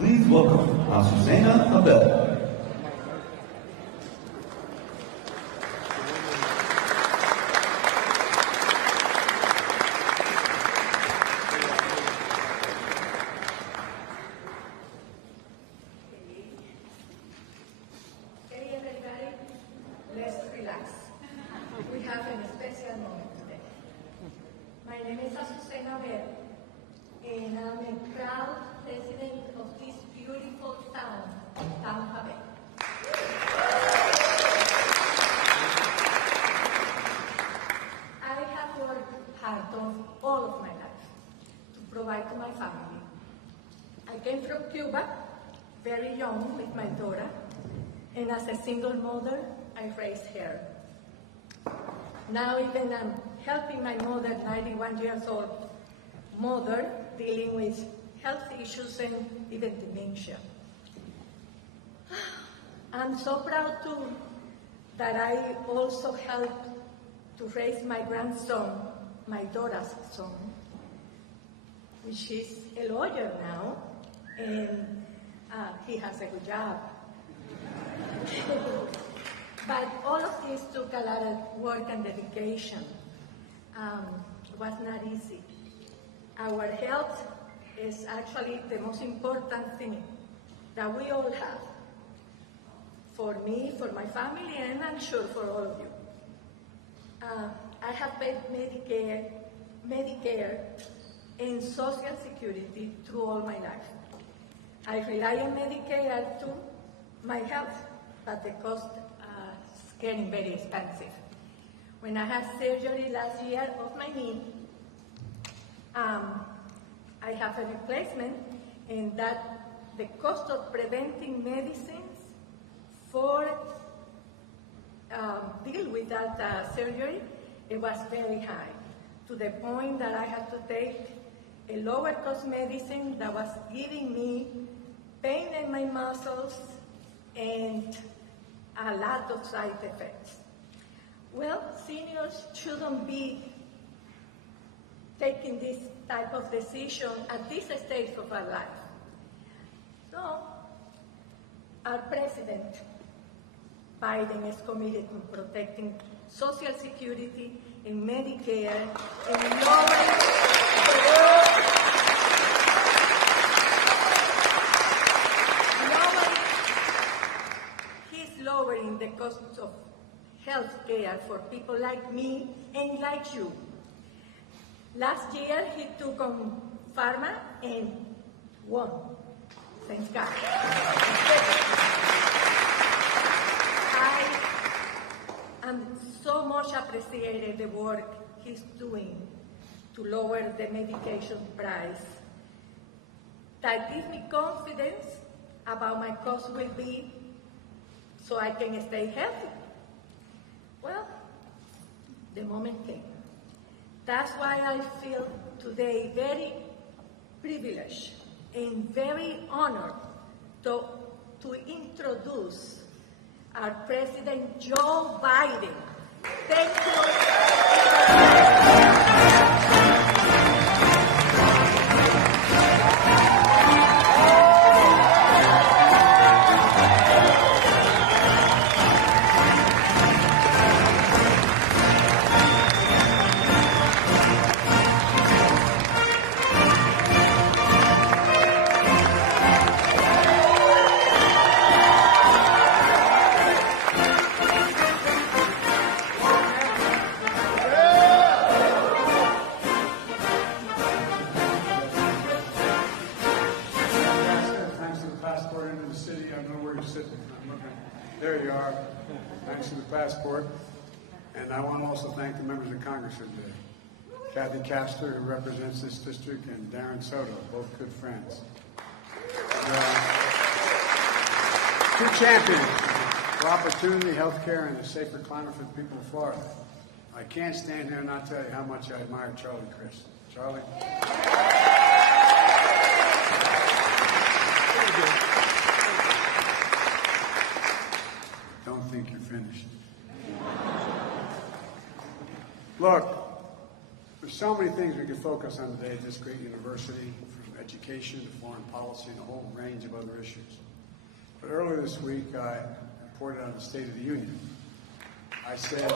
Please welcome Azucena Abel. Hey everybody, let's relax. We have a special moment today. My name is Azucena Abel, and I'm a proud resident of this beautiful town, Tampa Bay. I have worked hard all of my life to provide to my family. I came from Cuba very young with my daughter, and as a single mother, I raised her. Now even I'm helping my mother, 91 years old mother, dealing with health issues and even dementia. I'm so proud too that I also helped to raise my grandson, my daughter's son, which is a lawyer now, and he has a good job. But all of this took a lot of work and dedication. It was not easy. Our health is actually the most important thing that we all have. For me, for my family, and I'm sure for all of you. I have paid Medicare and Social Security through all my life. I rely on Medicare to my health, but the cost is getting very expensive. When I had surgery last year of my knee, I have a replacement, and that the cost of preventing medicines for deal with that surgery, it was very high, to the point that I had to take a lower cost medicine that was giving me pain in my muscles and a lot of side effects. Well, seniors shouldn't be taking this type of decision at this stage of our life. So, our president, Biden, is committed to protecting Social Security and Medicare and lowering the cost of health care for people like me and like you. Last year, he took on pharma and won. Thanks God. I am so much appreciated the work he's doing to lower the medication price. That gives me confidence about my cost will be so I can stay healthy. Well, the moment came. That's why I feel today very privileged and very honored to introduce our President Joe Biden. Thank you. There you are. Thanks for the passport. And I want to also thank the members of Congress here today. Kathy Castor, who represents this district, and Darren Soto, both good friends. Two champions for opportunity, health care, and a safer climate for the people of Florida. I can't stand here and not tell you how much I admire Charlie Crist. Charlie? Don't think you're finished. Look, there's so many things we could focus on today at this great university, from education to foreign policy and a whole range of other issues. But earlier this week, I reported on the State of the Union. I said,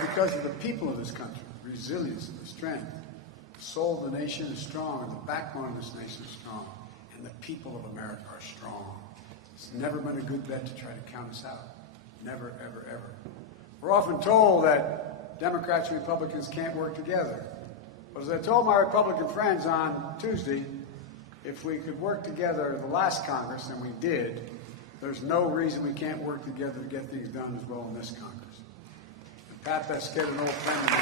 because of the people of this country, the resilience and the strength, the soul of the nation is strong, and the backbone of this nation is strong, and the people of America are strong. It's never been a good bet to try to count us out. Never, ever, ever. We're often told that Democrats and Republicans can't work together. But as I told my Republican friends on Tuesday, if we could work together the last Congress, and we did, there's no reason we can't work together to get things done as well in this Congress. And Pat, that scared an old friend of mine.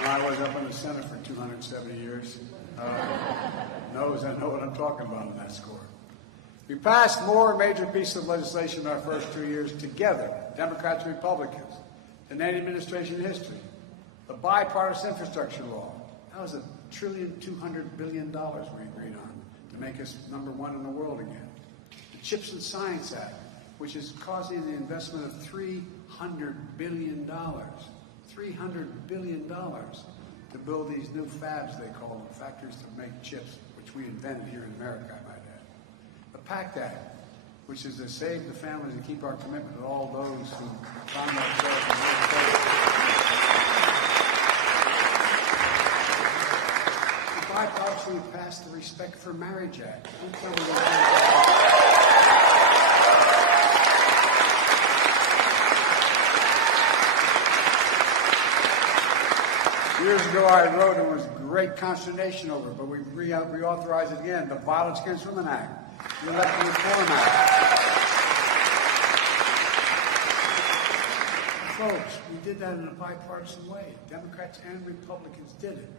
When I was up in the Senate for 270 years, knows I know what I'm talking about on that score. We passed more major pieces of legislation in our first 2 years together, Democrats and Republicans, than any administration in history. The bipartisan infrastructure law, that was $1.2 trillion we agreed on to make us #1 in the world again. The CHIPS and Science Act, which is causing the investment of $300 billion, $300 billion to build these new fabs, they call them, factories to make chips, which we invented here in America, I might add. The PACT Act, which is to save the families and keep our commitment to all those who find themselves in the bipartisan passed the Respect for Marriage Act. Don't tell me Years ago, I wrote, and there was great consternation over it, but we reauthorized it again. The Violence Against Women Act, the Election Reform Act. Folks, we did that in a bipartisan way. Democrats and Republicans did it.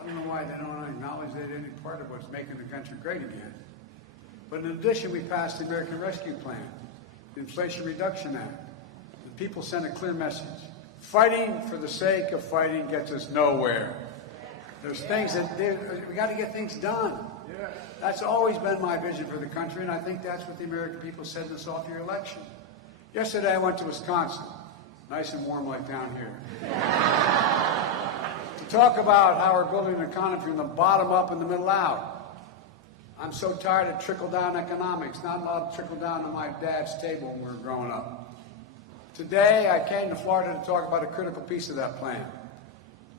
I don't know why they don't acknowledge they did any part of what's making the country great again. But in addition, we passed the American Rescue Plan, the Inflation Reduction Act. The people sent a clear message. Fighting for the sake of fighting gets us nowhere. There's things that we got to get things done. That's always been my vision for the country, and I think that's what the American people said in this off-year election. Yesterday, I went to Wisconsin, nice and warm like down here, to talk about how we're building an economy from the bottom up and the middle out. I'm so tired of trickle-down economics, not allowed to trickle down to my dad's table when we were growing up. Today, I came to Florida to talk about a critical piece of that plan,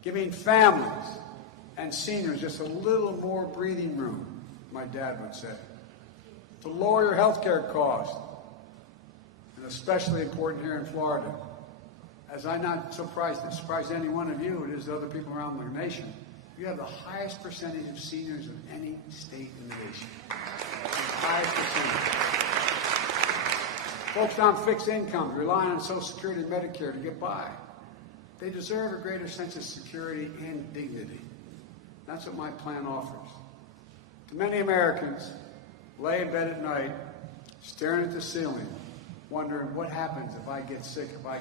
giving families and seniors just a little more breathing room, my dad would say, to lower your health care costs, and especially important here in Florida. As I'm not surprised any one of you, it is other people around the nation, you have the highest percentage of seniors of any state in the nation. The highest percentage. Folks on fixed incomes, relying on Social Security and Medicare to get by. They deserve a greater sense of security and dignity. That's what my plan offers. To many Americans, lay in bed at night, staring at the ceiling, wondering what happens if I get sick, if I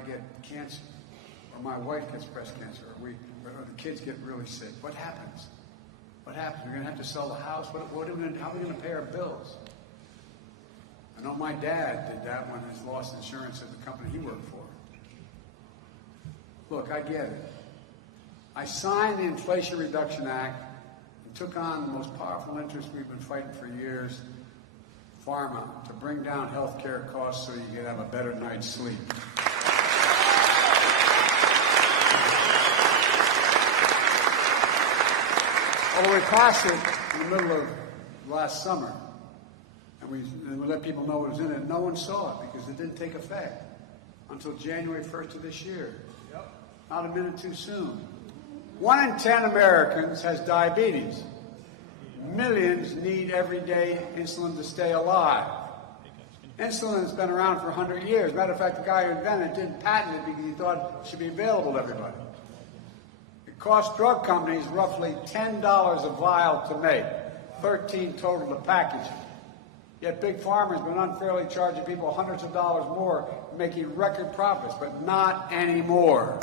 get cancer, or my wife gets breast cancer, or the kids get really sick. What happens? What happens? We're going to have to sell the house? How are we going to pay our bills? I know my dad did that when he lost insurance at the company he worked for. Look, I get it. I signed the Inflation Reduction Act and took on the most powerful interest we've been fighting for years, pharma, to bring down health care costs so you can have a better night's sleep. Although we passed it in the middle of last summer, and we let people know what was in it, no one saw it because it didn't take effect until January 1st of this year. Not a minute too soon. 1 in 10 Americans has diabetes. Millions need everyday insulin to stay alive. Insulin has been around for 100 years. Matter of fact, the guy who invented it didn't patent it because he thought it should be available to everybody. It costs drug companies roughly $10 a vial to make, $13 total to package it. Yet Big Pharma has been unfairly charging people hundreds of dollars more, making record profits, but not anymore.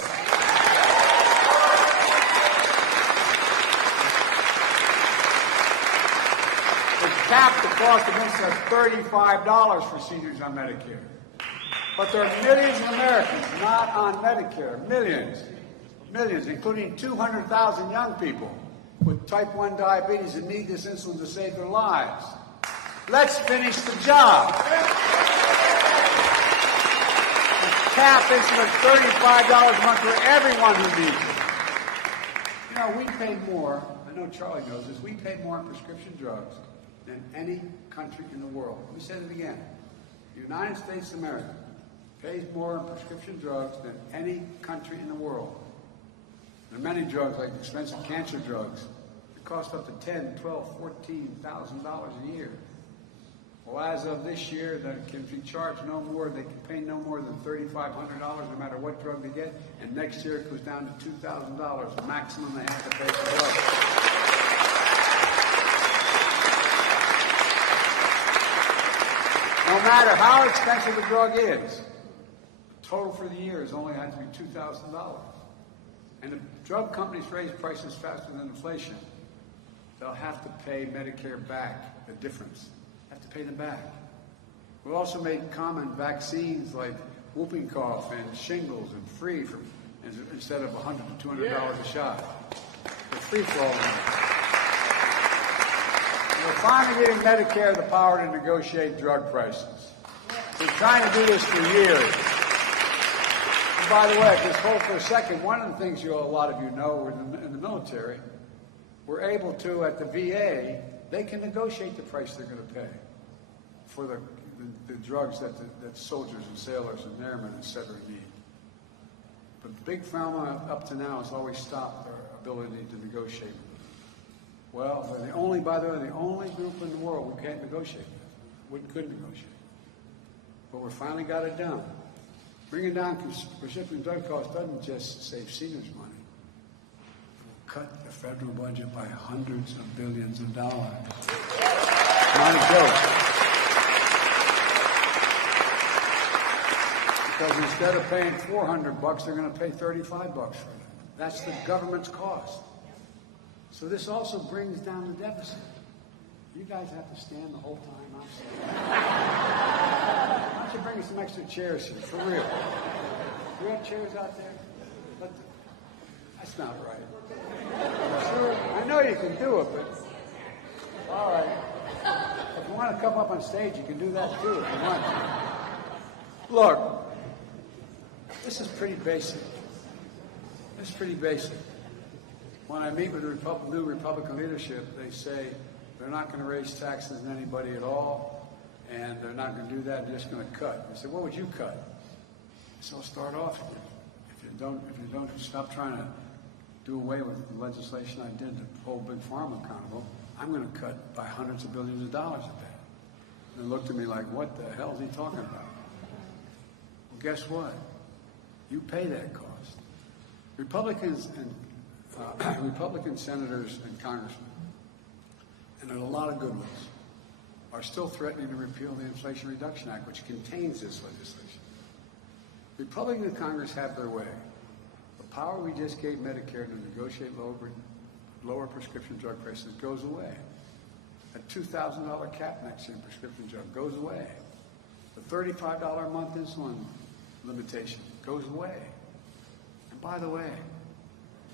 It's capped the cost of insulin at $35 for seniors on Medicare. But there are millions of Americans not on Medicare, millions, including 200,000 young people with type 1 diabetes that need this insulin to save their lives. Let's finish the job. Cap insulin at $35 a month for everyone who needs it. You know, we pay more, I know Charlie knows this, we pay more on prescription drugs than any country in the world. Let me say it again. The United States of America pays more on prescription drugs than any country in the world. There are many drugs, like expensive cancer drugs, that cost up to $10,000, $12,000, $14,000 a year. Well, as of this year, they can be charged no more, they can pay no more than $3,500 no matter what drug they get, and next year it goes down to $2,000, the maximum they have to pay for drugs. No matter how expensive the drug is, the total for the year is only has to be $2,000. And if drug companies raise prices faster than inflation, they'll have to pay Medicare back the difference. Have to pay them back. We'll also make common vaccines like whooping cough and shingles and free from instead of $100 to $200 a shot. They're free for all. We're finally giving Medicare the power to negotiate drug prices. We've been trying to do this for years. And by the way, just hold for a second. One of the things a lot of you know, we're in the military, we're able to, at the VA, they can negotiate the price they're going to pay for the drugs that soldiers and sailors and airmen, et cetera, need. But Big Pharma, up to now, has always stopped their ability to negotiate with them. Well, they're the only group in the world we can't negotiate with. We couldn't negotiate. But we finally got it done. Bringing down prescription drug costs doesn't just save seniors money. Cut the federal budget by hundreds of billions of dollars. Not a joke. Because instead of paying $400, they're going to pay $35 for it. That's the government's cost. So this also brings down the deficit. You guys have to stand the whole time I'm standing. Why don't you bring us some extra chairs here, for real? Do you have chairs out there? That's not right. Sure, I know you can do it, but all right. If you want to come up on stage, you can do that too if you want. Look, this is pretty basic. This is pretty basic. When I meet with the new Republican leadership, they say they're not going to raise taxes on anybody at all, and they're not going to do that. They're just going to cut. I said, what would you cut? So I'll start off here. If you don't stop trying to do away with the legislation I did to hold Big Pharma accountable, I'm going to cut by hundreds of billions of dollars at that. And they looked at me like, what the hell is he talking about? Well, guess what? You pay that cost. Republicans and Republican senators and congressmen, and there are a lot of good ones, are still threatening to repeal the Inflation Reduction Act, which contains this legislation. Republicans in Congress have their way. The power we just gave Medicare to negotiate lower prescription drug prices goes away. A $2,000 cap next year in prescription drug goes away. The $35 a month insulin limitation goes away. And by the way,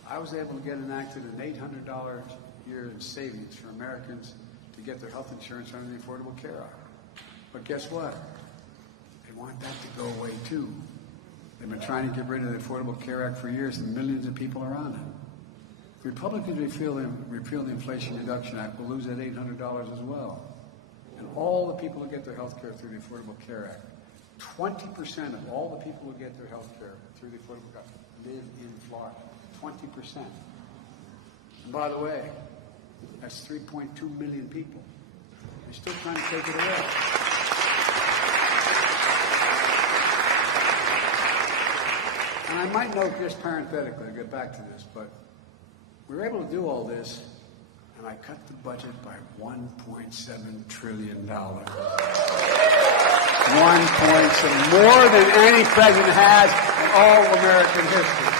I was able to get enacted an $800 a year in savings for Americans to get their health insurance under the Affordable Care Act. But guess what? They want that to go away too. They've been trying to get rid of the Affordable Care Act for years, and millions of people are on it. If Republicans repeal the Inflation Reduction Act, we'll lose that $800 as well. And all the people who get their health care through the Affordable Care Act, 20% of all the people who get their health care through the Affordable Care Act live in Florida. 20%. And by the way, that's 3.2 million people. They're still trying to take it away. And I might note just parenthetically, I'll get back to this, but we were able to do all this, and I cut the budget by $1.7 trillion. 1.7, more than any president has in all of American history.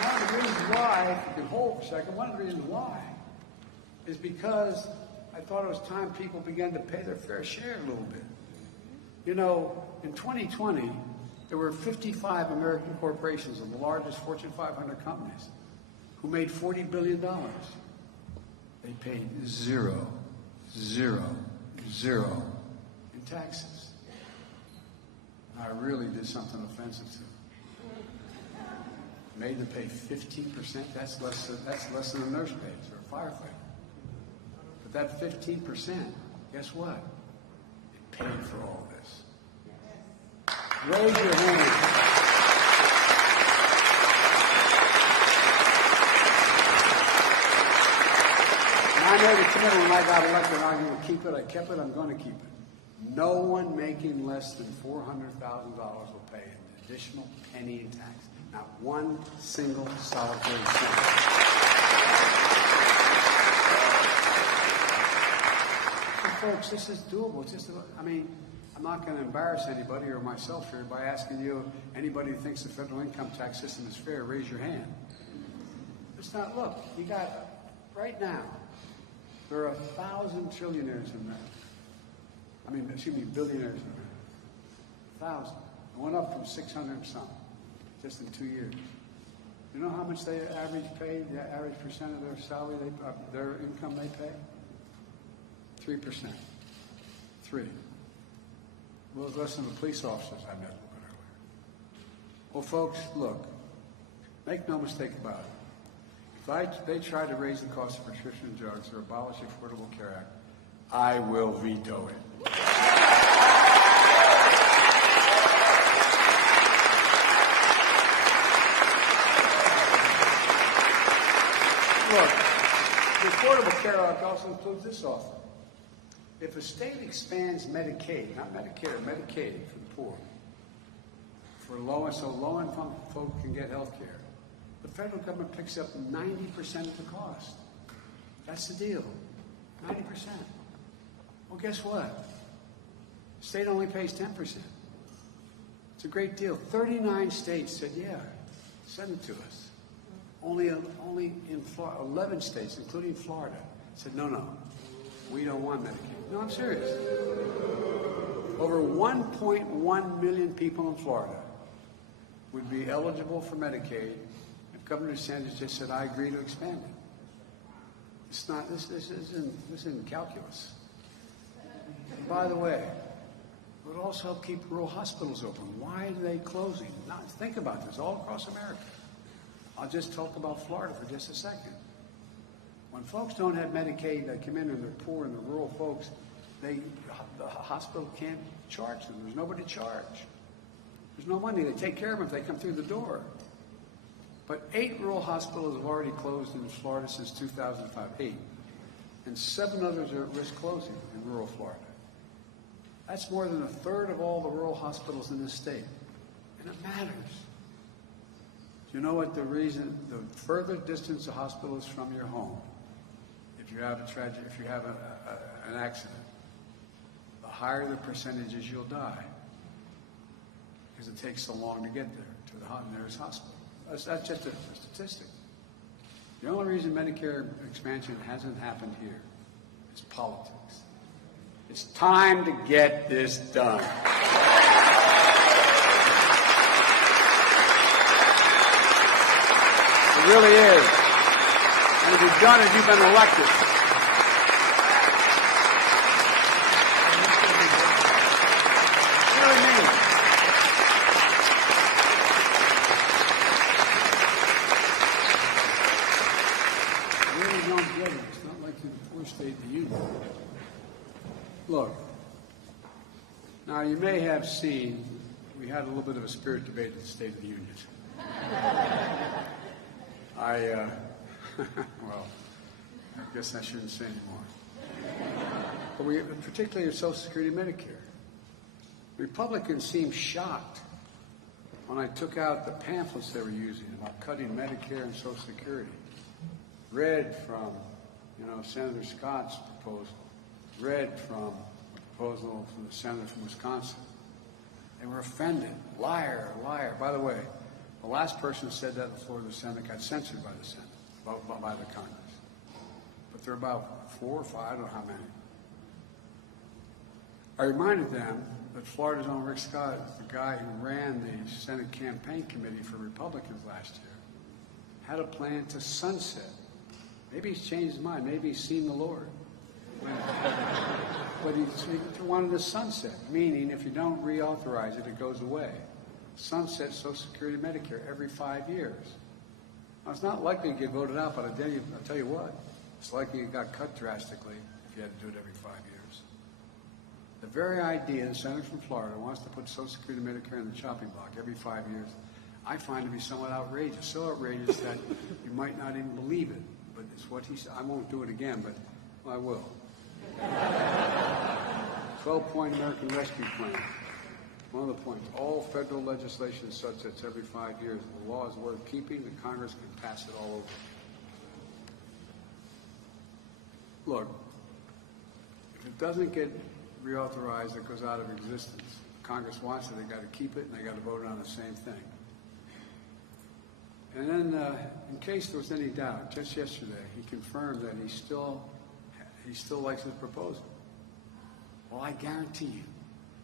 One of the reasons why, if you can hold for a second, one of the reasons why is because I thought it was time people began to pay their fair share a little bit. You know, in 2020, there were 55 American corporations of the largest Fortune 500 companies who made $40 billion. They paid zero in taxes. I really did something offensive to them. Made them pay 15%. That's less than a nurse pays or a firefighter. But that 15%, guess what? It paid for all this. Raise your hand. I know the committee, when I got elected, I'm going to keep it. I kept it. I'm going to keep it. No one making less than $400,000 will pay an additional penny in tax. Not one single solitary cent. So folks, this is doable. It's just, I mean, I'm not going to embarrass anybody or myself here by asking you, anybody who thinks the federal income tax system is fair, raise your hand. It's not, look, you got, right now, there are 1,000 trillionaires in America. Billionaires in America. 1,000. It went up from 600 and something, just in 2 years. You know how much they average pay, the average percent of their salary, their income they pay? 3%. 3. Well, less than the police officers I met a little bit earlier. Well, folks, look, make no mistake about it. If they try to raise the cost of prescription drugs or abolish the Affordable Care Act, I will veto it. Look, the Affordable Care Act also includes this offer. If a state expands Medicaid, not Medicare, Medicaid for the poor, so low-income folk can get health care, the federal government picks up 90% of the cost. That's the deal. 90%. Well, guess what? The state only pays 10%. It's a great deal. 39 states said, yeah, send it to us. Only in Florida, 11 states, including Florida, said, no, we don't want Medicaid. No, I'm serious. Over 1.1 million people in Florida would be eligible for Medicaid if Governor DeSantis just said, I agree to expand it. It's not, this isn't calculus. And by the way, it would also help keep rural hospitals open. Why are they closing? Now, think about this all across America. I'll just talk about Florida for just a second. When folks don't have Medicaid, they come in and they're poor and the rural folks, the hospital can't charge them. There's nobody to charge. There's no money. They take care of them if they come through the door. But 8 rural hospitals have already closed in Florida since 2005. 8. And 7 others are at risk closing in rural Florida. That's more than a third of all the rural hospitals in this state. And it matters. Do you know what the reason? The further distance a hospital is from your home, if you have a tragedy, if you have an accident, the higher the percentages you'll die. Because it takes so long to get there, to the nearest hospital. That's just a statistic. The only reason Medicare expansion hasn't happened here is politics. It's time to get this done. It really is. And if you've done it, you've been elected. You know what I mean? You really don't get it. It's not like you're the poor state of the union. Look, now you may have seen, we had a little bit of a spirit debate at the State of the Union. Well, I guess I shouldn't say anymore. But particularly with Social Security and Medicare. Republicans seemed shocked when I took out the pamphlets they were using about cutting Medicare and Social Security. Read from, Senator Scott's proposal. Read from a proposal from the senator from Wisconsin. They were offended. Liar, liar. By the way, the last person who said that on the floor of the Senate got censored by the Senate, by the Congress. but there are about 4 or 5, I don't know how many. I reminded them that Florida's own Rick Scott, the guy who ran the Senate campaign committee for Republicans last year, had a plan to sunset. Maybe he's changed his mind. Maybe he's seen the Lord. But he wanted to sunset, meaning if you don't reauthorize it, it goes away. Sunset Social Security and Medicare every 5 years. Now, it's not likely to get voted out, but I'll tell you what, it's likely it got cut drastically if you had to do it every 5 years. The very idea the senator from Florida wants to put Social Security and Medicare in the chopping block every 5 years, I find to be somewhat outrageous. So outrageous that you might not even believe it. But it's what he said. I won't do it again, but I will. 12-point American Rescue Plan. One of the points, all federal legislation sunsets every 5 years. The law is worth keeping. The Congress can pass it all over. Look, if it doesn't get reauthorized, it goes out of existence. Congress wants it, they got to keep it, and they got to vote on the same thing. And then, in case there was any doubt, just yesterday, he confirmed that he still likes his proposal. Well, I guarantee you,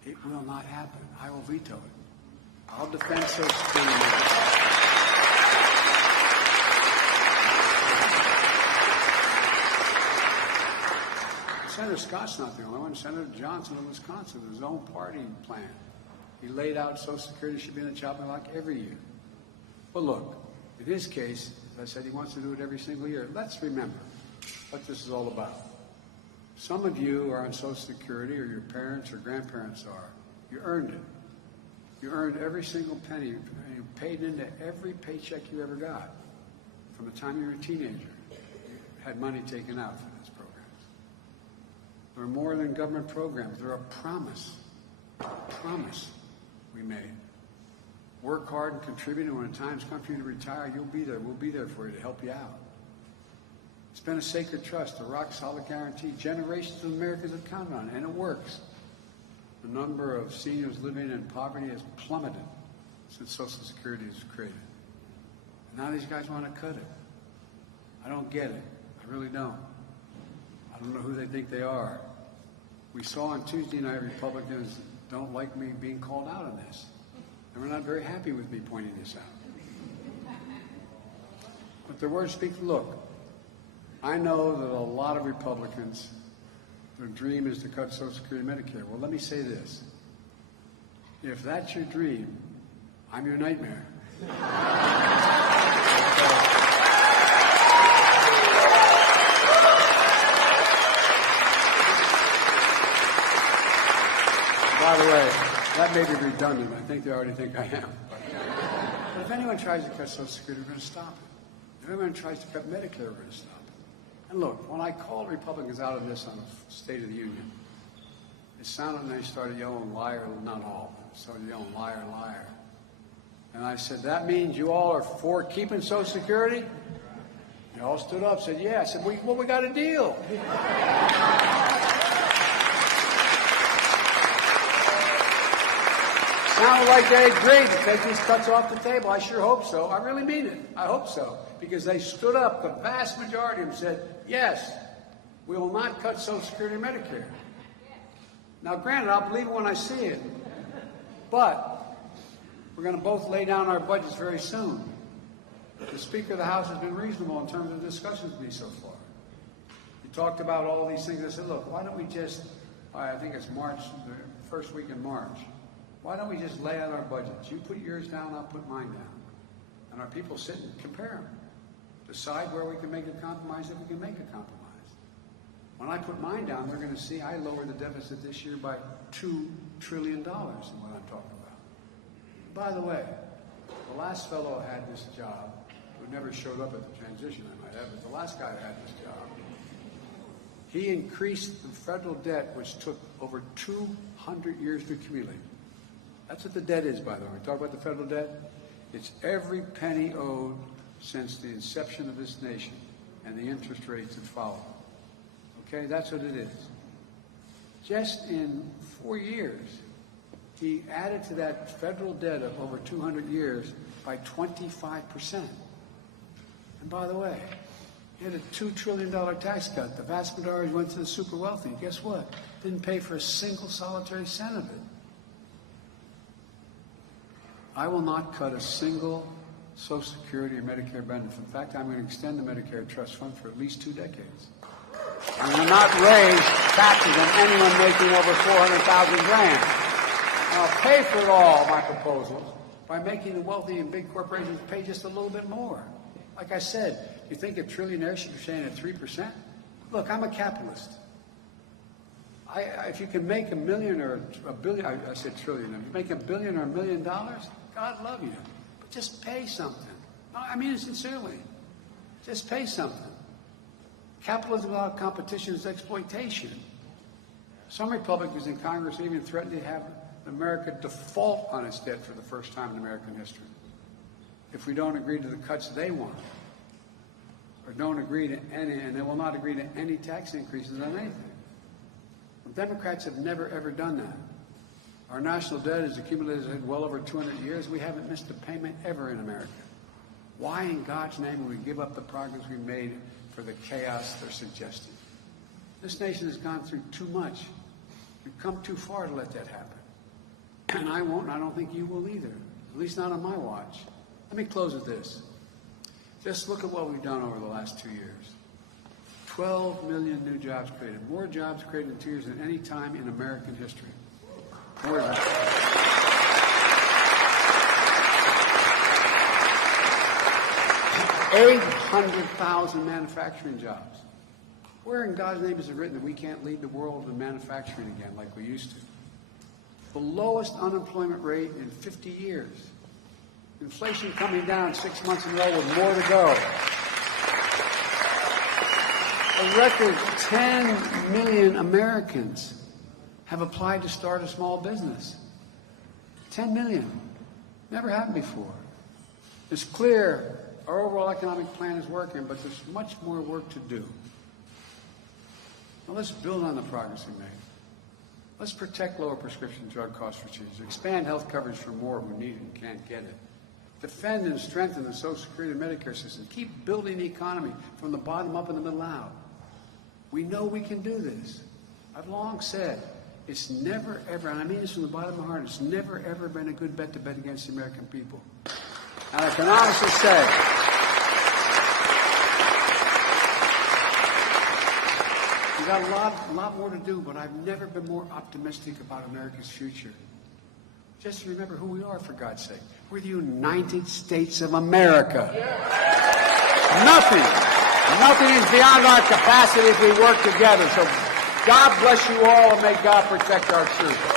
it will not happen. I will veto it. I'll defend Social Security. Senator Scott's not the only one. Senator Johnson of Wisconsin, his own party plan. He laid out Social Security should be in the chopping block every year. Well, look, in his case, as I said, he wants to do it every single year. Let's remember what this is all about. Some of you are on Social Security, or your parents or grandparents are. You earned it. You earned every single penny. You paid into every paycheck you ever got. From the time you were a teenager, you had money taken out for these programs. There are more than government programs. They're a promise we made. Work hard and contribute, and when times come for you to retire, you'll be there. We'll be there for you to help you out. It's been a sacred trust, a rock-solid guarantee. Generations of Americans have counted on it, and it works. The number of seniors living in poverty has plummeted since Social Security was created. And now these guys want to cut it. I don't get it. I really don't. I don't know who they think they are. We saw on Tuesday night Republicans don't like me being called out on this. And we're not very happy with me pointing this out. But their words speak. Look, I know that a lot of Republicans, their dream is to cut Social Security and Medicare. Well, let me say this. If that's your dream, I'm your nightmare. By the way, that may be redundant. I think they already think I am. But if anyone tries to cut Social Security, we're going to stop it. If anyone tries to cut Medicare, we're going to stop it. And look, when I called Republicans out of this on the State of the Union, it sounded and they started yelling liar, not all, started yelling liar, liar. And I said, that means you all are for keeping Social Security? They all stood up and said, yeah. I said, well, we got a deal. Sounded like they agreed to take these cuts off the table. I sure hope so. I really mean it. I hope so. Because they stood up, the vast majority of them said, yes, we will not cut Social Security and Medicare. Now, granted, I'll believe it when I see it. But we're going to both lay down our budgets very soon. The Speaker of the House has been reasonable in terms of the discussions with me so far. He talked about all these things. I said, look, why don't we just, I think it's March, the first week in March, why don't we just lay out our budgets? You put yours down, I'll put mine down. And our people sit and compare them. Decide where we can make a compromise, if we can make a compromise. When I put mine down, they're going to see I lowered the deficit this year by $2 trillion in what I'm talking about. By the way, the last fellow had this job, who never showed up at the transition, I might add, but the last guy who had this job, he increased the federal debt, which took over 200 years to accumulate. That's what the debt is, by the way. We talk about the federal debt. It's every penny owed since the inception of this nation and the interest rates that follow. Okay, that's what it is. Just in 4 years, he added to that federal debt of over 200 years by 25%. And by the way, You had a $2 trillion tax cut. The vast majority went to the super wealthy. Guess what? Didn't pay for a single solitary cent of it. I will not cut a single Social Security or Medicare benefit. In fact, I'm going to extend the Medicare trust fund for at least 2 decades. I'm going to not raise taxes on anyone making over $400,000 grand. I'll pay for it all, my proposals, by making the wealthy and big corporations pay just a little bit more. Like I said, you think a trillionaire should be staying at 3%? Look, I'm a capitalist. If you can make $1 million or $1 billion, I said trillion, if you make $1 billion or $1 million, God love you. But just pay something. I mean it sincerely. Just pay something. Capitalism without competition is exploitation. Some Republicans in Congress even threatened to have America default on its debt for the first time in American history if we don't agree to the cuts they want, or don't agree to any, and they will not agree to any tax increases on anything. Well, Democrats have never, ever done that. Our national debt is accumulated well over 200 years. We haven't missed a payment ever in America. Why in God's name would we give up the progress we made for the chaos they're suggesting? This nation has gone through too much. We've come too far to let that happen. And I won't, and I don't think you will either, at least not on my watch. Let me close with this. Just look at what we've done over the last 2 years. 12 million new jobs created. More jobs created in 2 years than any time in American history. More than 800,000 manufacturing jobs. Where in God's name is it written that we can't lead the world in manufacturing again like we used to? The lowest unemployment rate in 50 years. Inflation coming down 6 months in a row with more to go. A record 10 million Americans have applied to start a small business. 10 million. Never happened before. It's clear our overall economic plan is working, but there's much more work to do. Now let's build on the progress we made. Let's protect lower prescription drug costs for seniors. Expand health coverage for more who need it and can't get it. Defend and strengthen the Social Security and Medicare system. Keep building the economy from the bottom up and the middle out. We know we can do this. I've long said, it's never, ever, and I mean this from the bottom of my heart, it's never, ever been a good bet to bet against the American people. And I can honestly say, we've got a lot more to do, but I've never been more optimistic about America's future. Just remember who we are, for God's sake. We're the United States of America. Nothing is beyond our capacity if we work together. So God bless you all, and may God protect our truth.